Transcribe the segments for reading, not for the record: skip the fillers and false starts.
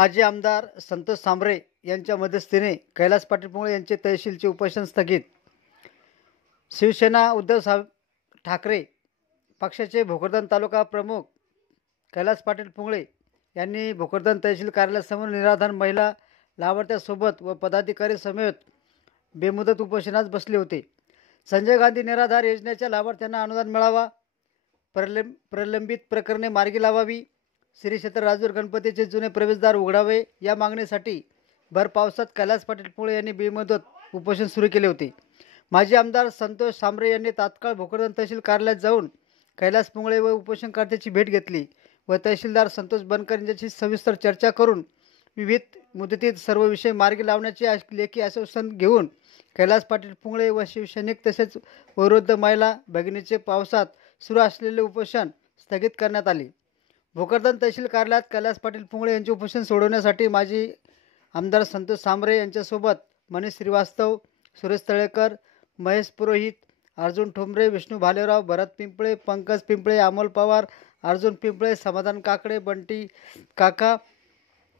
माजी आमदार संतोष सांबरे यांच्या मध्यस्थीने कैलास पाटील पुंगळे यांचे तहसीलचे उपोषण स्थगित। शिवसेना उद्धव ठाकरे पक्षाचे भोकरदन तालुका प्रमुख कैलास पाटील पुंगळे यांनी भोकरदन तहसील कार्यालयासमोर निराधार महिला लाभार्थ्यांसोबत व पदाधिकारी समेत बेमुदत उपोषणास बसले होते। संजय गांधी निराधार योजनेच्या लाभार्थ्यांना अनुदान मिळावा, प्रलंबित प्रकरणे मार्गी लावावी, श्री क्षेत्र राजूर गणपतीचे जुने प्रवेशद्वार उघडावे या मागणीसाठी भर पावसात कैलास पाटील पुंगळे यांनी बेमुदत उपोषण सुरू केले होते। माजी आमदार संतोष सांबरे यांनी तात्काळ भोकरदन तहसील कार्यालयात जाऊन कैलास पुंगळे व उपोषणकर्त्यांची भेट घेतली व तहसीलदार संतोष बनकर यांच्याशी सविस्तर चर्चा करून विविध मुदतीत सर्व विषय मार्गी लावण्याचे लेखी आश्वासन घेऊन कैलास पाटील पुंगळे व शिवसैनिक तसेच वयोवृद्ध महिला भगिनीचे पावसात सुरू असलेले उपोषण स्थगित करण्यात आले। भोकरदन तहसील कार्यालयात कैलास पाटील पुंगळे यांचे उपोषण सोडवण्यासाठी माजी आमदार संतोष सांबरे यांच्यासोबत मनीष श्रीवास्तव, सुरेश तळेकर, महेश पुरोहित, अर्जुन ठोंबरे, विष्णू भालेराव, भरत पिंपळे, पंकज पिंपळे, अमोल पवार, अर्जुन पिंपळे, समाधान काकडे, बंटी काका,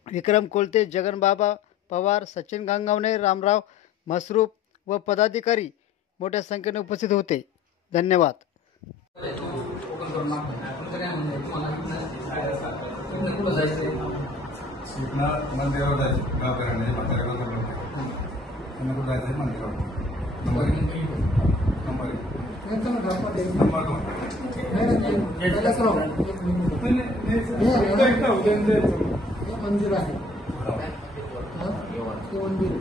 विक्रम कोलते, जगनबाबा पवार, सचिन गांगवणे, रामराव मसरूप व पदाधिकारी मोठ्या संख्येने उपस्थित होते। धन्यवाद। मंदिरावर जायचं गावकऱ्यांना मंदिर आहे, ते मंदिर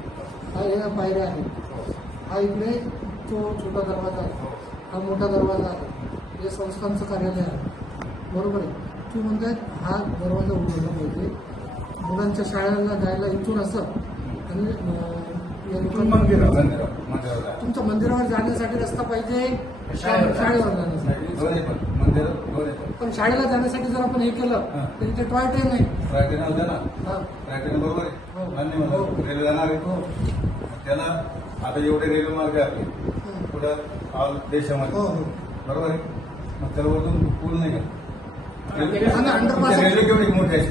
हा या पायऱ्या आहे, हा इकडे तो छोटा दरवाजा आहे, हा मोठा दरवाजा आहे, हे संस्थांचं कार्यालय आहे, बरोबर आहे। तू म्हणतात हा दरवाजा उघडला पाहिजे, मुलांच्या शाळेला जायला इथून असं आणि तुमच्या मंदिरावर जाण्यासाठी रस्ता पाहिजे, शाळेवर जाण्यासाठी, पण शाळेला जाण्यासाठी जर आपण हे केलं तर इथे टॉय ट्रेन नाही, रेल्वे जाणार आहे त्याला आता एवढे रेल्वे मार्ग आहे पुढं देशामध्ये, बरोबर आहे। मग त्याला वरतून पूल नाही का, अंडरपास रेल्वे केवढी मोठी आहे।